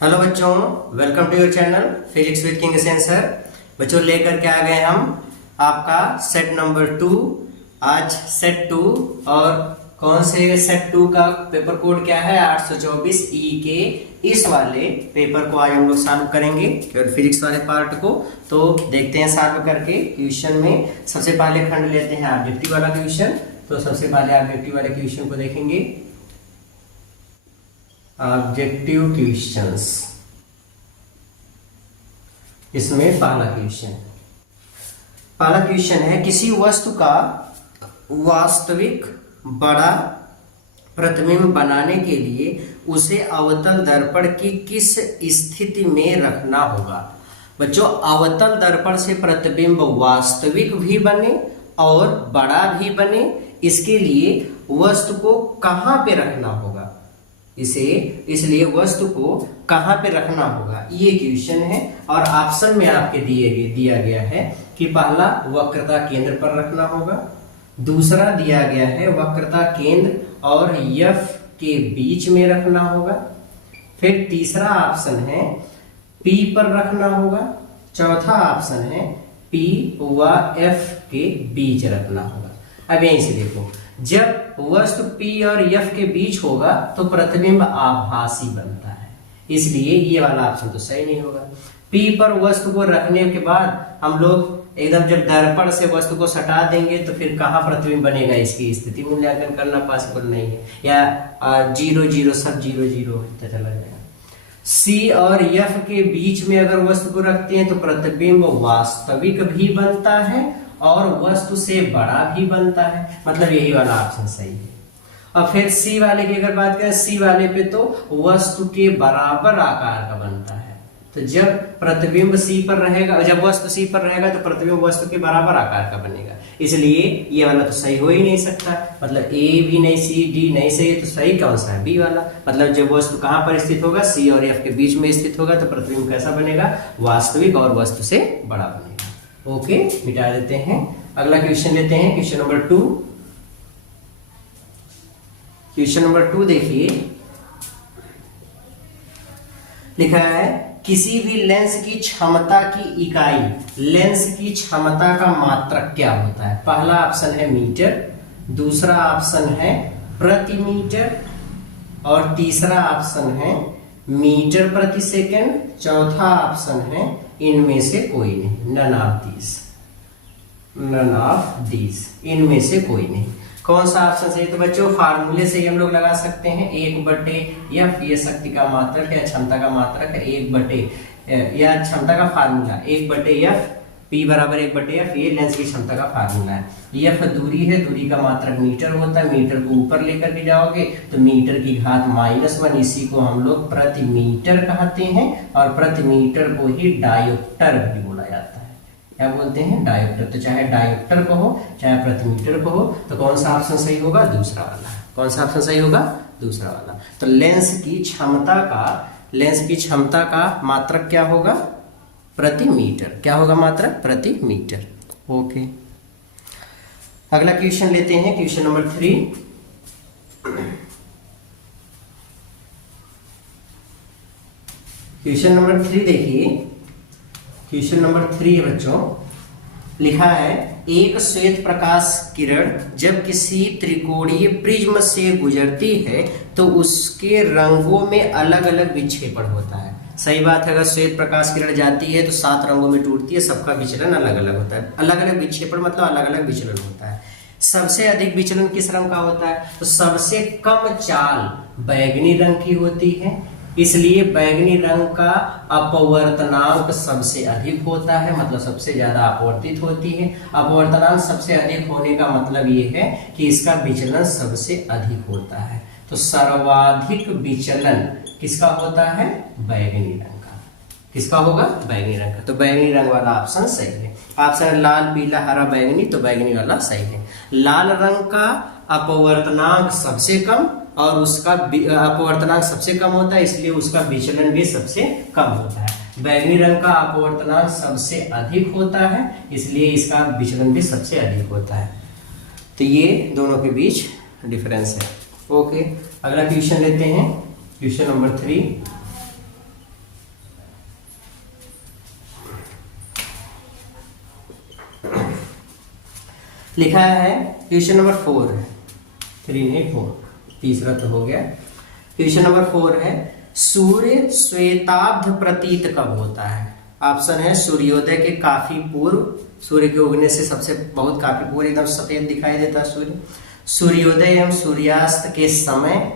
Hello बच्चों, welcome to your channel physics with king sensor. बच्चों लेकर के आ गए हम आपका सेट नंबर 2। आज सेट 2 और कौन से सेट 2 का पेपर कोड क्या है 824 ई के इस वाले पेपर को आज हम लोग सॉल्व करेंगे केवल फिजिक्स वाले पार्ट को। तो देखते हैं सॉल्व करके क्वेश्चन में। सबसे पहले खंड लेते हैं ऑब्जेक्टिव वाला क्वेश्चन। तो सबसे पहले ऑब्जेक्टिव वाले क्वेश्चन को देखेंगे। ऑब्जेक्टिव क्वेश्चंस, इसमें पहला क्वेश्चन है किसी वस्तु का वास्तविक बड़ा प्रतिबिंब बनाने के लिए उसे अवतल दर्पण की किस स्थिति में रखना होगा। बच्चों, अवतल दर्पण से प्रतिबिंब वास्तविक भी बने और बड़ा भी बने, इसके लिए वस्तु को कहां पे रखना होगा, इसलिए वस्तु को कहां पे रखना होगा, ये क्वेश्चन है। और ऑप्शन में आपके दिया गया है कि पहला वक्रता केंद्र पर रखना होगा, दूसरा दिया गया है वक्रता केंद्र और एफ के बीच में रखना होगा, फिर तीसरा ऑप्शन है पी पर रखना होगा, चौथा ऑप्शन है पी व एफ के बीच रखना होगा। अब यहीं से देखो, जब वस्तु P और F के बीच होगा तो प्रतिबिंब आभासी बनता है, इसलिए ये वाला ऑप्शन तो सही नहीं होगा। P पर वस्तु को रखने के बाद हम लोग एकदम जब दर्पण से वस्तु को सटा देंगे तो फिर कहाँ प्रतिबिंब बनेगा, इसकी स्थिति मूल्यांकन करना पॉसिबल नहीं है, या 0 0 सब 0 0 होता चला जाएगा। C और F के बीच में अगर वस्तु को रखते हैं तो प्रतिबिंब वास्तविक भी बनता है और वस्तु से बड़ा भी बनता है, मतलब यही वाला ऑप्शन सही है। और फिर सी वाले की अगर बात करें, सी वाले पे तो वस्तु के बराबर आकार का बनता है। तो जब प्रतिबिंब सी पर रहेगा, जब वस्तु सी पर रहेगा तो प्रतिबिंब वस्तु के बराबर आकार का बनेगा, इसलिए ये वाला तो सही हो ही नहीं सकता। मतलब ए भी नहीं, सी डी नहीं सही है, तो सही कौन सा है, बी वाला। मतलब जब वस्तु कहां पर स्थित होगा, सी और एफ के बीच में स्थित होगा, तो प्रतिबिंब कैसा बनेगा, वास्तविक और वस्तु से बड़ा बनेगा। ओके, मिटा देते हैं। अगला क्वेश्चन लेते हैं, क्वेश्चन नंबर 2। क्वेश्चन नंबर 2 देखिए, लिखा है किसी भी लेंस की क्षमता की इकाई, लेंस की क्षमता का मात्रक क्या होता है। पहला ऑप्शन है मीटर, दूसरा ऑप्शन है प्रति मीटर और तीसरा ऑप्शन है मीटर प्रति सेकंड, चौथा ऑप्शन है इनमें से कोई नहीं, नन ऑफ दीज, इनमें से कोई नहीं। कौन सा ऑप्शन सही? तो बच्चों फार्मूले से ही हम लोग लगा सकते हैं, 1/f, ये शक्ति का मात्रक या क्षमता का मात्रक है, 1/, या क्षमता का फार्मूला 1/f, P बराबर 1/f, ये लेंस की क्षमता का फार्मूला है। F दूरी है, दूरी का मात्रक मीटर होता है, मीटर को ऊपर लेकर के जाओगे तो मीटर की घात -1, इसी को हम लोग प्रति मीटर कहते हैं और प्रति मीटर को ही डायोप्टर भी बोला जाता है। क्या बोलते हैं, डायोप्टर। तो चाहे डायोप्टर को हो चाहे प्रति मीटर को हो, तो कौन सा ऑप्शन सही होगा, दूसरा वाला। कौन सा ऑप्शन सही होगा, दूसरा वाला। तो लेंस की क्षमता का मात्रक क्या होगा, प्रति मीटर। क्या होगा मात्रक, प्रति मीटर। ओके, अगला क्वेश्चन लेते हैं, क्वेश्चन नंबर 3। क्वेश्चन नंबर 3 देखिए, क्वेश्चन नंबर 3 है बच्चों, लिखा है एक श्वेत प्रकाश किरण जब किसी त्रिकोणीय प्रिज्म से गुजरती है तो उसके रंगों में अलग अलग विक्षेपण होता है। सही बात है, अगर श्वेत प्रकाश किरण जाती है तो 7 रंगों में टूटती है, सबका विचलन अलग अलग होता है। अलग अलग विक्षेपण मतलब अलग अलग विचलन होता है। सबसे अधिक विचलन किस रंग का होता है, तो सबसे कम चाल बैंगनी रंग की होती है, इसलिए बैंगनी रंग का अपवर्तनांक सबसे अधिक होता है, मतलब सबसे ज्यादा अपवर्तित होती है। अपवर्तनांक सबसे अधिक होने का मतलब ये है कि इसका विचलन सबसे अधिक होता है। तो सर्वाधिक विचलन किसका होता है, बैंगनी रंग का। किसका होगा, बैंगनी रंग का। तो बैंगनी रंग वाला ऑप्शन सही है। ऑप्शन लाल, पीला, हरा, बैंगनी, तो बैंगनी वाला सही है। लाल रंग का अपवर्तनांक सबसे कम और उसका अपवर्तनांक सबसे कम होता है, इसलिए उसका विचलन भी सबसे कम होता है। बैंगनी रंग का अपवर्तनांक सबसे अधिक होता है, इसलिए इसका विचलन भी सबसे अधिक होता है। तो ये दोनों के बीच डिफरेंस है। ओके, अगला क्वेश्चन लेते हैं, क्वेश्चन नंबर 3। लिखा है क्वेश्चन नंबर 4 है, 3 नहीं 4, तीसरा तो हो गया। क्वेश्चन नंबर 4 है सूर्य श्वेताब्ध प्रतीत कब होता है? ऑप्शन है सूर्योदय के काफी पूर्व, सूर्य के उगने से सबसे बहुत काफी पूर्व एकदम सफेद दिखाई देता है सूर्य। सूर्योदय एवं सूर्यास्त के समय,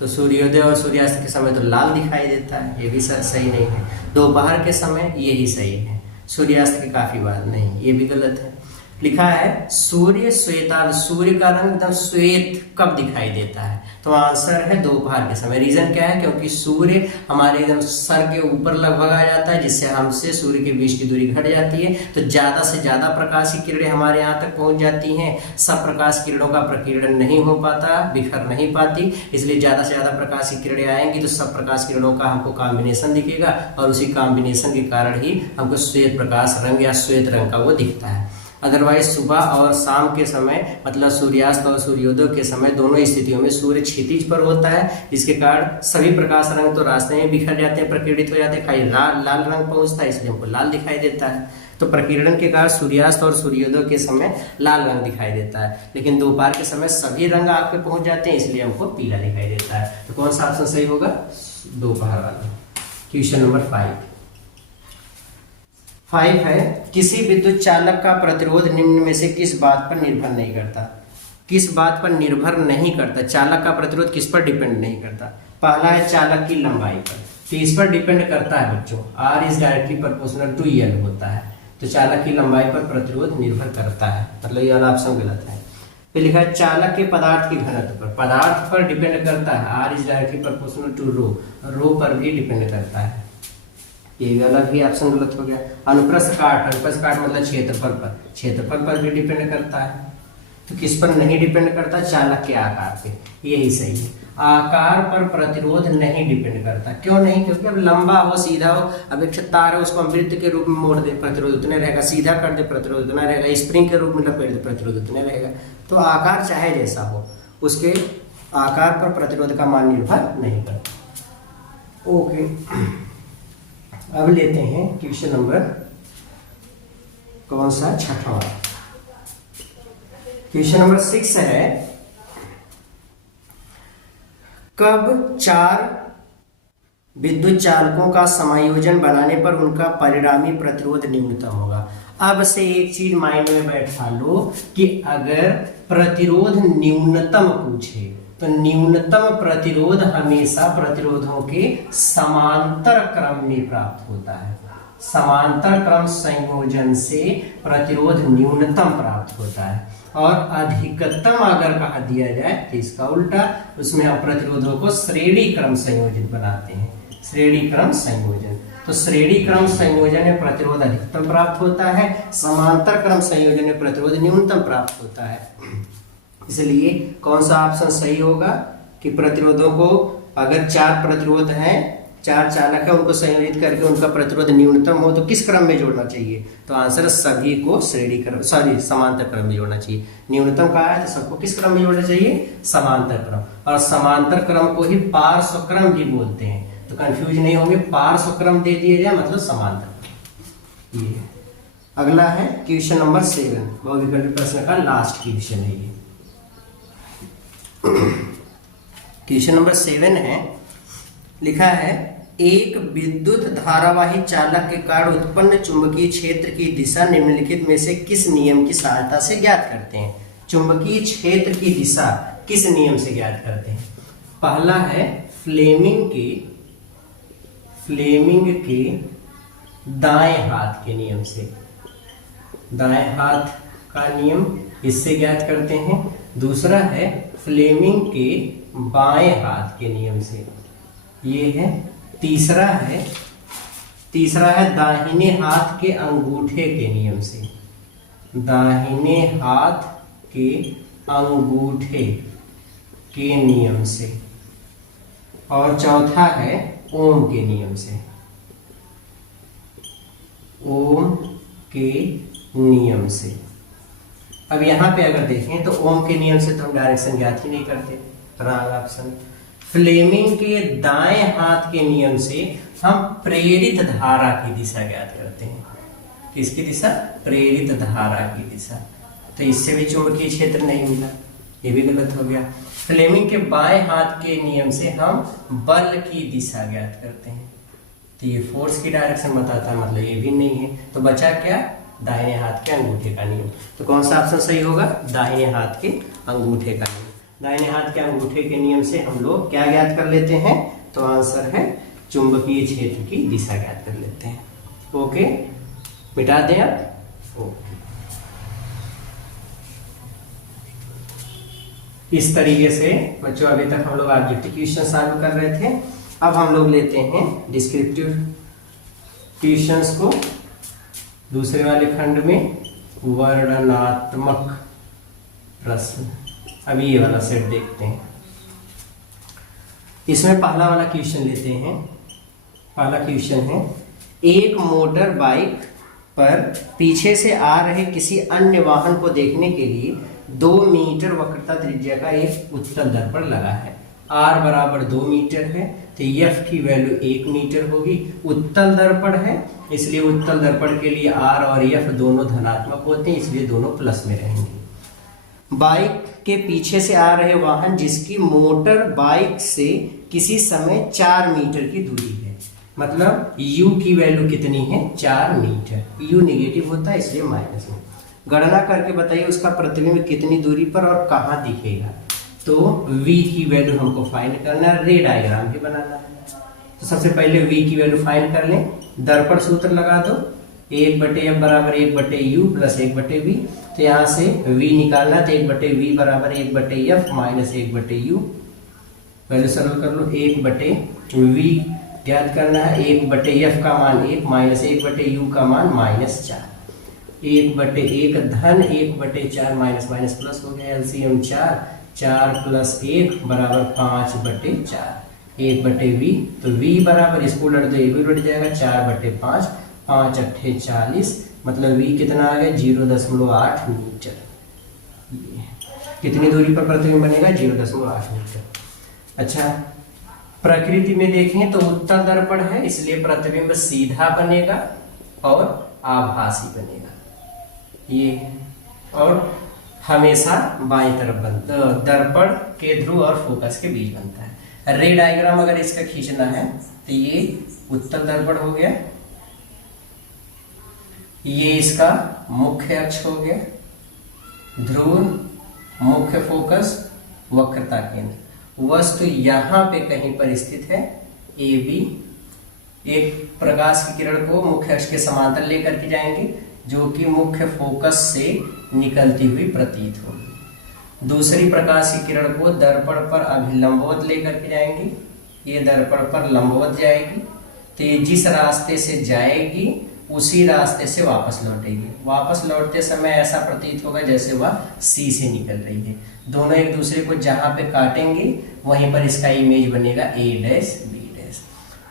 तो सूर्योदय और सूर्यास्त के समय तो लाल दिखाई देता है, ये भी सही नहीं है। दोपहर के समय यही सही है, सूर्यास्त के काफी बाद नहीं, ये भी गलत है। लिखा है सूर्य श्वेताब्ध, सूर्य का रंग एकदम श्वेत कब दिखाई देता है? तो आंसर है दोपहर के समय। रीजन क्या है? क्योंकि सूर्य हमारे एकदम सर के ऊपर लगभग आ जाता है, जिससे हमसे सूर्य के बीच की दूरी घट जाती है, तो ज्यादा से ज्यादा प्रकाश की किरणें हमारे यहाँ तक पहुंच जाती हैं। सब प्रकाश किरणों का प्रकीर्णन नहीं हो पाता, बिखर नहीं पाती, इसलिए ज्यादा से ज्यादा प्रकाश की किरणें आएंगी तो सब प्रकाश किरणों का हमको कॉम्बिनेशन दिखेगा, और उसी कॉम्बिनेशन के कारण ही हमको श्वेत प्रकाश रंग या श्वेत रंग का वो दिखता है। अदरवाइज सुबह और शाम के समय, मतलब सूर्यास्त और सूर्योदय के समय, दोनों स्थितियों में सूर्य क्षितिज पर होता है, जिसके कारण सभी प्रकाश रंग तो रास्ते में बिखर जाते हैं, प्रकीर्णित हो जाते हैं, खाली लाल रंग पहुंचता है, इसलिए हमको लाल दिखाई देता है। तो प्रकीर्णन के कारण सूर्यास्त और सूर्योदय के समय लाल रंग दिखाई देता है, लेकिन दोपहर के समय सभी रंग आग पे पहुंच जाते हैं, इसलिए हमको पीला दिखाई देता है। तो कौन सा ऑप्शन सही होगा? दोपहर वाला। क्वेश्चन नंबर 5 है किसी विद्युत चालक का प्रतिरोध निम्न में से किस बात पर निर्भर नहीं करता? किस बात पर निर्भर नहीं करता? चालक का प्रतिरोध किस पर डिपेंड नहीं करता? पहला है चालक की लंबाई पर, तो इस पर डिपेंड करता है बच्चों, R is directly proportional to L होता है, तो चालक की लंबाई पर प्रतिरोध निर्भर करता है, मतलब ये वाला ऑप्शन गलत है। फिर लिखा है चालक के पदार्थ के घनत्व पर, पदार्थ पर डिपेंड करता है, R is directly proportional to rho पर भी डिपेंड करता है, ये वाला भी ऑप्शन गलत हो गया। अनुप्रस्थ काट, अनुप्रस्थ काट मतलब क्षेत्रफल पर भी डिपेंड करता है, तो किस पर नहीं डिपेंड करता? चालक के आकार पे, यही सही है। आकार पर प्रतिरोध नहीं डिपेंड करता, क्यों नहीं? क्योंकि अब लंबा हो, सीधा हो, अब एक तार है उसको हम वृत्त के रूप में मोड़ दे, प्रतिरोध उतने रहेगा, सीधा कर दे, प्रतिरोध उतना रहेगा, स्प्रिंग के रूप में लपेट दे, प्रतिरोध उतने रहेगा। तो आकार चाहे जैसा हो, उसके आकार पर प्रतिरोध का मान निर्भर नहीं करता। ओके, अब लेते हैं क्वेश्चन नंबर कौन सा? 6वां। क्वेश्चन नंबर 6 है कब 4 विद्युत चालकों का समायोजन बनाने पर उनका परिणामी प्रतिरोध न्यूनतम होगा? अब से एक चीज माइंड में बैठा लो कि अगर प्रतिरोध न्यूनतम पूछे तो न्यूनतम प्रतिरोध हमेशा प्रतिरोधों के समांतर क्रम में प्राप्त होता है। समांतर क्रम संयोजन से प्रतिरोध न्यूनतम प्राप्त होता है, और अधिकतम अगर कहा दिया जाए तो इसका उल्टा, उसमें हम प्रतिरोधों को श्रेणी क्रम संयोजित बनाते हैं, श्रेणी क्रम संयोजन। तो श्रेणी क्रम संयोजन में प्रतिरोध अधिकतम प्राप्त होता है, समांतर क्रम संयोजन में प्रतिरोध न्यूनतम प्राप्त होता है। इसलिए कौन सा ऑप्शन सही होगा कि प्रतिरोधों को, अगर 4 प्रतिरोध हैं, 4 चालक है, उनको संयोजित करके उनका प्रतिरोध न्यूनतम हो तो किस क्रम में जोड़ना चाहिए? तो आंसर सभी को श्रेणी क्रम, समांतर क्रम में जोड़ना चाहिए। न्यूनतम कहा है तो सबको किस क्रम में जोड़ना चाहिए? समांतर क्रम। और समांतर क्रम को ही पार्श्व क्रम भी बोलते हैं, तो कंफ्यूज नहीं होंगे, पार्श्व क्रम दे दिया जाए मतलब समांतर। ये अगला है क्वेश्चन नंबर 7, बहुविकल्पी प्रश्न का लास्ट क्वेश्चन है ये। क्वेश्चन नंबर 7 है, लिखा है एक विद्युत धारावाही चालक के कारण उत्पन्न चुंबकीय क्षेत्र की दिशा निम्नलिखित में से किस नियम की सहायता से ज्ञात करते हैं? चुंबकीय क्षेत्र की दिशा किस नियम से ज्ञात करते हैं? पहला है फ्लेमिंग के दाएं हाथ के नियम से, दाएं हाथ का नियम, इससे ज्ञात करते हैं। दूसरा है फ्लेमिंग के बाएं हाथ के नियम से, ये है। तीसरा है दाहिने हाथ के अंगूठे के नियम से, दाहिने हाथ के अंगूठे के नियम से। और चौथा है ओम के नियम से, ओम के नियम से। अब यहाँ पे अगर देखें तो ओम के नियम से तो हम डायरेक्शन ज्ञात ही नहीं करते, तो रॉन्ग ऑप्शन। फ्लेमिंग के दाएं हाथ के नियम से हम प्रेरित धारा की दिशा ज्ञात करते हैं। किसकी दिशा? प्रेरित धारा की दिशा। तो इससे भी चुंबकीय क्षेत्र नहीं मिला, ये भी गलत हो गया। फ्लेमिंग के बाएं हाथ के नियम से हम बल की दिशा ज्ञात करते हैं, तो ये फोर्स की डायरेक्शन बताता है, मतलब ये भी नहीं है। तो बचा क्या, दाहिने हाथ के अंगूठे का नियम। तो कौन सा ऑप्शन सही होगा, दाहिने हाथ के अंगूठे का नियम। दाहिने हाथ के अंगूठे के नियम से हम लोग क्या ज्ञात कर लेते हैं, तो आंसर है चुंबकीय क्षेत्र की दिशा ज्ञात कर लेते हैं। ओके, मिटा दें आप। ओके, इस तरीके से बच्चों अभी तक हम लोग ऑब्जेक्टिव क्वेश्चन सॉल्व कर रहे थे। अब हम लोग लेते हैं डिस्क्रिप्टिव क्वेश्चंस को। दूसरे वाले खंड में वर्णनात्मक प्रश्न, अभी ये वाला सेट देखते हैं। इसमें पहला वाला क्वेश्चन लेते हैं। पहला क्वेश्चन है, एक मोटर बाइक पर पीछे से आ रहे किसी अन्य वाहन को देखने के लिए 2 मीटर वक्रता त्रिज्या का एक उत्तल दर्पण लगा है। R बराबर 2 मीटर है, तो F की वैल्यू 1 मीटर होगी। उत्तल दर्पण है, इसलिए उत्तल दर्पण के लिए R और F दोनों धनात्मक होते हैं, इसलिए दोनों प्लस में रहेंगे। बाइक के पीछे से आ रहे वाहन जिसकी मोटर बाइक से किसी समय 4 मीटर की दूरी है, मतलब U की वैल्यू कितनी है, 4 मीटर। U निगेटिव होता है, इसलिए माइनस में। गणना करके बताइए उसका प्रतिबिंब कितनी दूरी पर और कहाँ दिखेगा। तो V की वैल्यू हमको फाइंड करना है, रे डायग्राम भी बनाना है। तो सबसे पहले V की वैल्यू फाइंड कर लें। दर्पण सूत्र लगा दो, 1/f बराबर 1/u प्लस 1/v। तो यहाँ से V निकालना, तो 1/v बराबर 1/f माइनस 1/u। वैल्यू सरल कर लो, 1/v ज्ञात करना है। 1/f का मान 1 माइनस 1/u का मान -4। 1/1 धन 1/4 माइनस माइनस प्लस हो गया, एलसीएम 4 प्लस 1 बराबर 5/4। 1/v, तो v बराबर, इसको उलट दो, ये भी उलट जाएगा, 4/5, 5 अट्ठे 40, मतलब v कितना आ गया, 0.8 मीटर। कितनी दूरी पर प्रतिबिंब बनेगा, 0.8 मीटर। अच्छा, प्रकृति में देखें तो उत्तल दर्पण है, इसलिए प्रतिबिंब सीधा बनेगा और आभासी बनेगा ये, और हमेशा बाईं तरफ बनता, दर्पण के ध्रुव और फोकस के बीच बनता है। रे डायग्राम अगर इसका खींचना है तो ये उत्तल दर्पण हो गया, ये इसका मुख्य अक्ष हो गया, ध्रुव, मुख्य फोकस, वक्रता केंद्र। वस्तु यहां पे कहीं पर स्थित है, ए बी। एक प्रकाश की किरण को मुख्य अक्ष के समांतर लेकर के जाएंगे, जो कि मुख्य फोकस से निकलती हुई प्रतीत होगी। दूसरी प्रकाश की किरण को दर्पण पर अभिलंबवत लेकर के जाएंगे, ये दर्पण पर लंबवत जाएगी, तो ये जिस रास्ते से जाएगी उसी रास्ते से वापस लौटेगी। वापस लौटते समय ऐसा प्रतीत होगा जैसे वह सी से निकल रही है। दोनों एक दूसरे को जहां पे काटेंगे वहीं पर इसका इमेज बनेगा A डैश B डैश।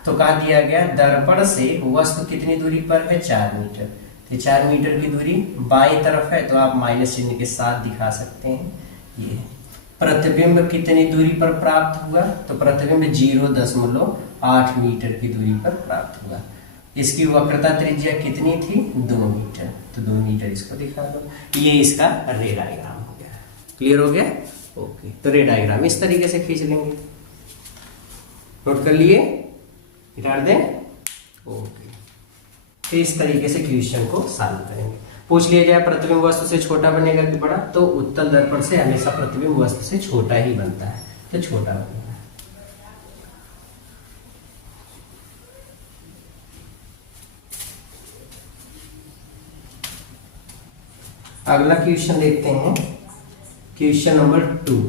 तो कहा दिया गया दर्पण से वस्तु कितनी दूरी पर है, 4 मीटर। तो 4 मीटर की दूरी बाईं तरफ है, तो आप माइनस चिन्ह के साथ दिखा सकते हैं। ये प्रतिबिंब कितनी दूरी पर प्राप्त हुआ, तो प्रतिबिंब 0.8 मीटर की दूरी पर प्राप्त हुआ। इसकी वक्रता त्रिज्या कितनी थी, 2 मीटर, तो 2 मीटर इसको दिखा दो। ये इसका रे डायग्राम हो गया। क्लियर हो गया? ओके, तो रे डायग्राम इस तरीके से खींच लेंगे। नोट कर लिए, मिटा दें। ओके, तो इस तरीके से क्वेश्चन को सॉल्व करेंगे। पूछ लिया जाए प्रतिबिंब वस्तु से छोटा बनेगा कि बड़ा, तो उत्तल दर्पण से हमेशा प्रतिबिंब वस्तु से छोटा ही बनता है, तो छोटा बनेगा। अगला क्वेश्चन देखते हैं, क्वेश्चन नंबर 2।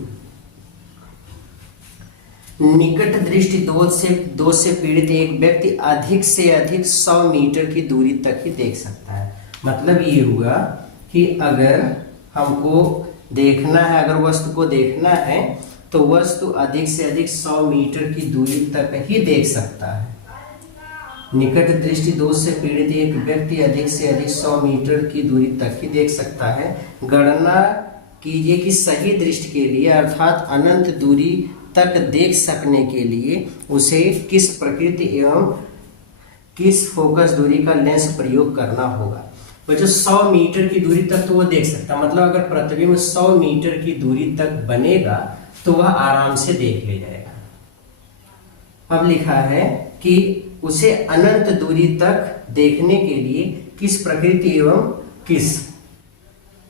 निकट दृष्टि दोष से पीड़ित एक व्यक्ति अधिक से अधिक 100 मीटर की दूरी तक ही देख सकता है। मतलब ये हुआ कि अगर हमको देखना है, अगर वस्तु को देखना है तो वस्तु अधिक से अधिक 100 मीटर की दूरी तक ही देख सकता है। निकट दृष्टि दोष से पीड़ित एक व्यक्ति अधिक से अधिक 100 मीटर की दूरी तक ही देख सकता है। गणना कीजिए कि सही दृष्टि के लिए अर्थात अनंत दूरी तक देख सकने के लिए उसे किस प्रकृति एवं किस फोकस दूरी का लेंस प्रयोग करना होगा। वो जो 100 मीटर की दूरी तक तो वो देख सकता, मतलब अगर प्रतिबिंब 100 मीटर की दूरी तक बनेगा तो वह आराम से देख ले जाएगा। अब लिखा है कि उसे अनंत दूरी तक देखने के लिए किस प्रकृति एवं किस,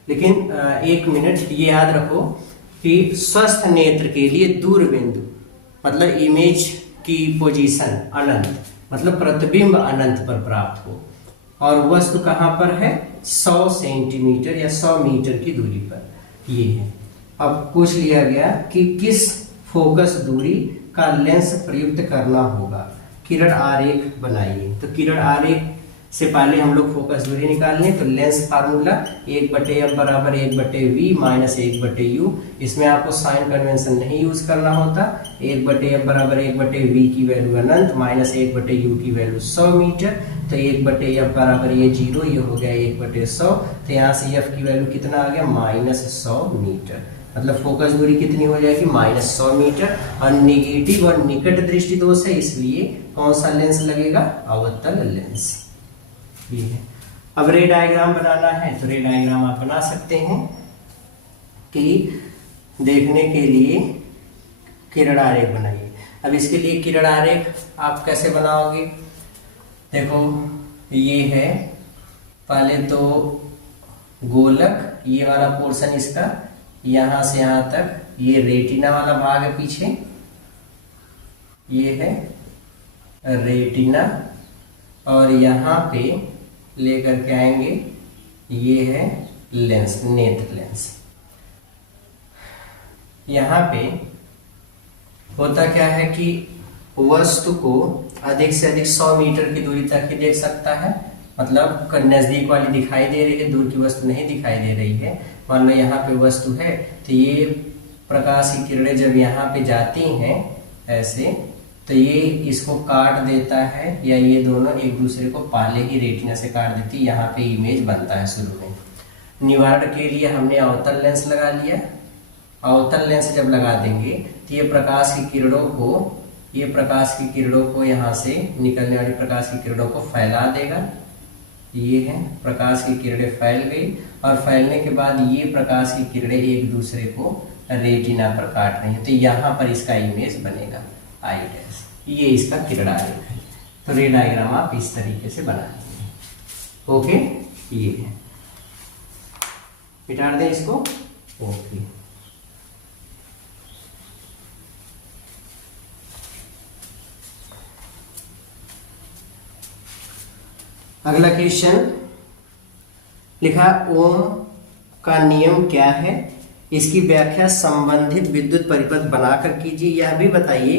लेकिन एक मिनट ये याद रखो कि स्वस्थ नेत्र के लिए दूर बिंदु मतलब इमेज की पोजीशन अनंत, मतलब प्रतिबिंब अनंत पर प्राप्त हो, और वस्तु कहाँ पर है 100 सेंटीमीटर या 100 मीटर की दूरी पर, ये है। अब पूछ लिया गया कि किस फोकस दूरी का लेंस प्रयुक्त करना होगा, किरण आरेख बनाइए। तो किरण आरेख से पहले हम लोग फोकस दूरी निकाल लें। तो लेंस फार्मूला 1/f बराबर 1/v माइनस 1/u। इसमें आपको साइन कन्वेंशन नहीं यूज करना होता। 1/f बराबर 1/v की वैल्यू अनंत माइनस 1/u की वैल्यू 100 मीटर। तो 1/f बराबर ये 0, ये हो गया 1/100। तो यहाँ से f की वैल्यू कितना आ गया -100 मीटर, मतलब फोकस दूरी कितनी हो जाएगी -100 मीटर। और निगेटिव और निकट दृष्टि दोष है, इसलिए कौन सा लेंस लगेगा, अवतल लेंस। ये है। अब रे डायग्राम बनाना है, तो रे डायग्राम आप बना सकते हैं कि देखने के लिए किरण आरेख बनाइए। अब इसके लिए किरण आरेख आप कैसे बनाओगे, देखो ये है पहले तो गोलक, ये वाला पोर्शन इसका यहां से यहां तक, ये रेटिना वाला भाग है पीछे, ये है रेटिना, और यहाँ पे लेकर के आएंगे ये है लेंस, नेत्र लेंस। यहाँ पे होता क्या है कि वस्तु को अधिक से अधिक 100 मीटर की दूरी तक ही देख सकता है, मतलब नजदीक वाली दिखाई दे रही है, दूर की वस्तु नहीं दिखाई दे रही है। मान लो यहाँ पे वस्तु है, तो ये प्रकाश की किरणें जब यहाँ पे जाती हैं ऐसे, तो ये इसको काट देता है, या ये दोनों एक दूसरे को पहले ही रेटिना से काट देती है, यहाँ पे इमेज बनता है शुरू में। निवारण के लिए हमने अवतल लेंस लगा लिया। अवतल लेंस जब लगा देंगे तो ये प्रकाश की किरणों को यहाँ से निकलने वाली प्रकाश की किरणों को फैला देगा। ये है प्रकाश की किरणें फैल गई, और फैलने के बाद ये प्रकाश की किरणें एक दूसरे को रेटिना पर काट रही है, तो यहाँ पर इसका इमेज बनेगा आई डैश। ये इसका किरण आरेख है। तो रे डायग्राम आप इस तरीके से बनाएंगे। ओके, ये है, मिटा दें इसको। ओके, अगला क्वेश्चन लिखा, ओम का नियम क्या है, इसकी व्याख्या संबंधित विद्युत परिपथ बनाकर कीजिए। यह भी बताइए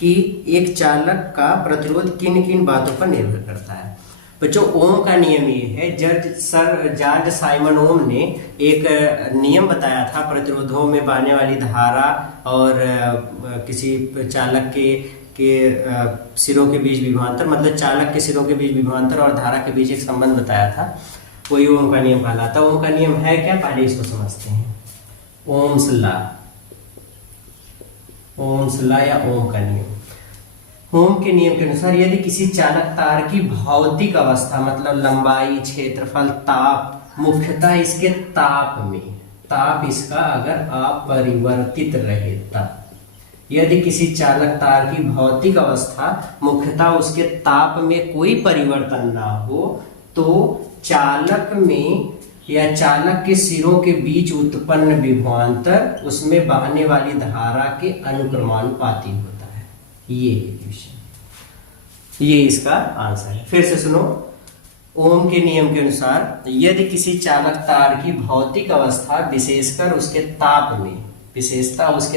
कि एक चालक का प्रतिरोध किन किन बातों पर निर्भर करता है। बच्चों, ओम का नियम ये है, जॉर्ज साइमन ओम ने एक नियम बताया था प्रतिरोधों में बहने वाली धारा और किसी चालक के सिरों के बीच विभवांतर, मतलब चालक के सिरों के बीच विभवांतर और धारा के बीच एक संबंध बताया था, वही ओम का नियम कहलाता है। ओम का नियम है क्या, पहले इसको समझते हैं। ओम्स लॉ या ओम का नियम। ओम के नियम के अनुसार यदि किसी चालक तार की भौतिक अवस्था, मतलब लंबाई, क्षेत्रफल, ताप, मुख्यतः इसके ताप इसका अगर अपरिवर्तित रहे तब, यदि किसी चालक तार की भौतिक अवस्था मुख्यतः उसके ताप में कोई परिवर्तन ना हो, तो चालक में या चालक के सिरों के बीच उत्पन्न विभवांतर उसमें बहने वाली धारा के अनुक्रमानुपाती होता है। ये क्वेश्चन, ये इसका आंसर है। फिर से सुनो, ओम के नियम के अनुसार यदि किसी चालक तार की भौतिक अवस्था विशेषकर उसके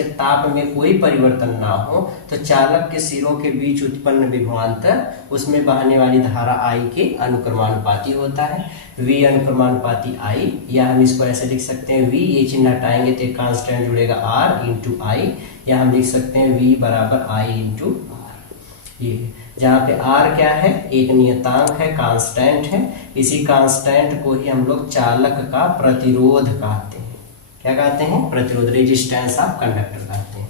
ताप में कोई परिवर्तन ना हो, तो चालक के सिरों के बीच उत्पन्न विभवांतर उसमें बहने वाली धारा I के अनुक्रमानुपाती होता है। V अनुक्रमानुपाती I, या हम इसको ऐसे लिख सकते हैं, V, ये चिन्ह हटाएंगे तो एक कांस्टेंट जुड़ेगा R इंटू I, या हम लिख सकते हैं V बराबर I इंटू R। ये जहाँ पे R क्या है, एक नियतांक है, कांस्टेंट है। इसी कांस्टेंट को ही हम लोग चालक का प्रतिरोध कहते हैं। क्या कहते हैं, प्रतिरोध, रेजिस्टेंस ऑफ कंडक्टर कहते हैं।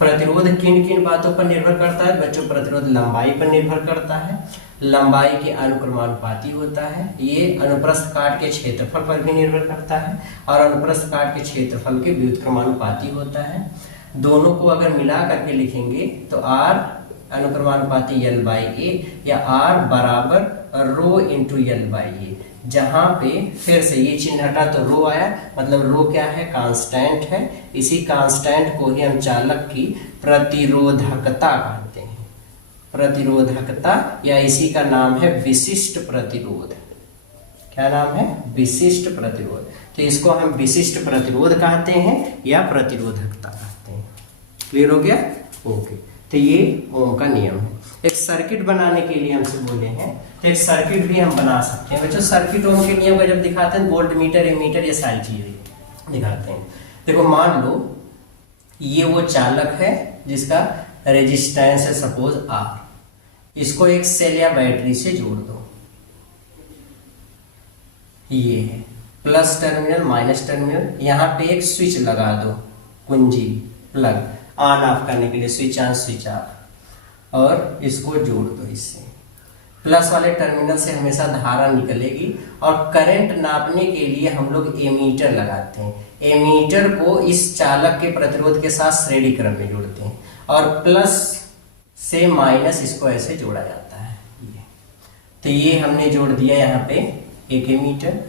प्रतिरोध किन किन बातों पर निर्भर करता है बच्चों? प्रतिरोध लंबाई पर निर्भर करता है, लंबाई के अनुक्रमानुपाती होता है, ये अनुप्रस्थ काट के क्षेत्रफल पर भी निर्भर करता है और अनुप्रस्थ काट के क्षेत्रफल के व्युत्क्रमानुपाती होता है। दोनों को अगर मिला करके लिखेंगे तो R अनुक्रमानुपाती L बाई ए या R बराबर रो इंटू L बाई ए, जहां पे फिर से ये चिन्ह हटा तो रो आया, मतलब रो क्या है? कांस्टेंट है। इसी कांस्टेंट को ही हम चालक की प्रतिरोधकता कहते हैं, प्रतिरोधकता, या इसी का नाम है विशिष्ट प्रतिरोध। क्या नाम है? विशिष्ट प्रतिरोध। तो इसको हम विशिष्ट प्रतिरोध कहते हैं या प्रतिरोधकता कहते हैं। क्लियर हो गया? ओके। तो ये ओम का नियम है। एक सर्किट बनाने के लिए हमसे बोले हैं, तो एक सर्किट भी हम बना सकते हैं बच्चों। सर्किट ओम के नियम का जब दिखाते हैं, वोल्ट मीटर, एमीटर, ये सारी चीजें दिखाते हैं। देखो मान लो ये वो चालक है जिसका रेजिस्टेंस है सपोज R, इसको एक सेल या बैटरी से जोड़ दो। ये है प्लस टर्मिनल, माइनस टर्मिनल, यहाँ पे एक स्विच लगा दो, कुंजी, प्लग, ऑन ऑफ करने के लिए, स्विच ऑन स्विच ऑफ, और इसको जोड़ दो इससे। प्लस वाले टर्मिनल से हमेशा धारा निकलेगी और करंट नापने के लिए हम लोग एमीटर लगाते हैं। एमीटर को इस चालक के प्रतिरोध के साथ श्रेणी क्रम में जोड़ते हैं और प्लस से माइनस इसको ऐसे जोड़ा जाता है। तो ये हमने जोड़ दिया यहाँ पे एक एमीटर,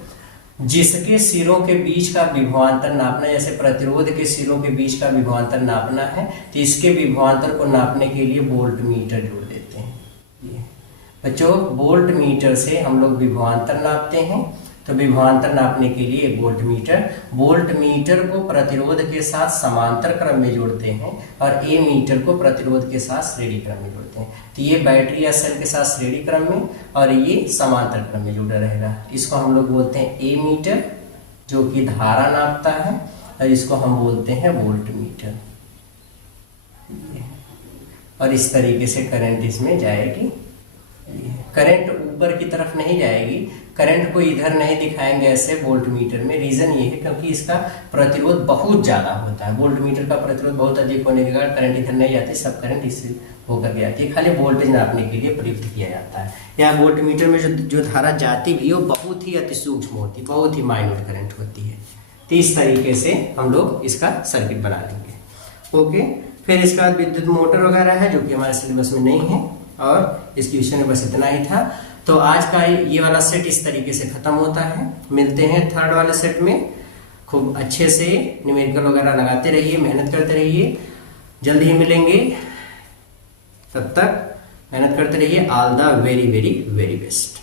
जिसके सिरों के बीच का विभवांतर नापना, जैसे प्रतिरोध के सिरों के बीच का विभवांतर नापना है, तो इसके विभवांतर को नापने के लिए वोल्ट मीटर जोड़ देते हैं। ये बच्चों, वोल्ट मीटर से हम लोग विभवांतर नापते हैं, तो विभवांतर नापने के लिए वोल्ट मीटर को प्रतिरोध के साथ समांतर क्रम में जोड़ते हैं और ए मीटर को प्रतिरोध के साथ श्रेणी क्रम में जोड़ते हैं। तो ये बैटरी या सेल के साथ श्रेणी क्रम में और ये समांतर क्रम में जुड़ा रहेगा। इसको हम लोग बोलते हैं ए मीटर, जो कि धारा नापता है, और इसको हम बोलते हैं वोल्ट मीटर। और इस तरीके से करंट इसमें जाएगी। करंट ऊपर की तरफ नहीं जाएगी, करंट को इधर नहीं दिखाएंगे ऐसे वोल्ट मीटर में। रीजन ये है क्योंकि इसका प्रतिरोध बहुत ज्यादा होता है। वोल्ट मीटर का प्रतिरोध बहुत अधिक होने के कारण करंट इधर नहीं जाती, सब करंट इससे होकर के आती है। खाली वोल्टेज नापने के लिए प्रयुक्त किया जाता है। यहाँ वोल्ट मीटर में जो धारा जाती भी है वो बहुत ही अति सूक्ष्म होती है, बहुत ही माइन्यूट करंट होती है। तो इस तरीके से हम लोग इसका सर्किट बना लेंगे। ओके, फिर इसके बाद विद्युत मोटर वगैरह है जो कि हमारे सिलेबस में नहीं है, और इसके विषय में बस इतना ही था। तो आज का ये वाला सेट इस तरीके से खत्म होता है। मिलते हैं थर्ड वाले सेट में। खूब अच्छे से न्यूमेरिकल वगैरह लगाते रहिए, मेहनत करते रहिए, जल्द ही मिलेंगे। तब तक मेहनत करते रहिए। All the very very very best.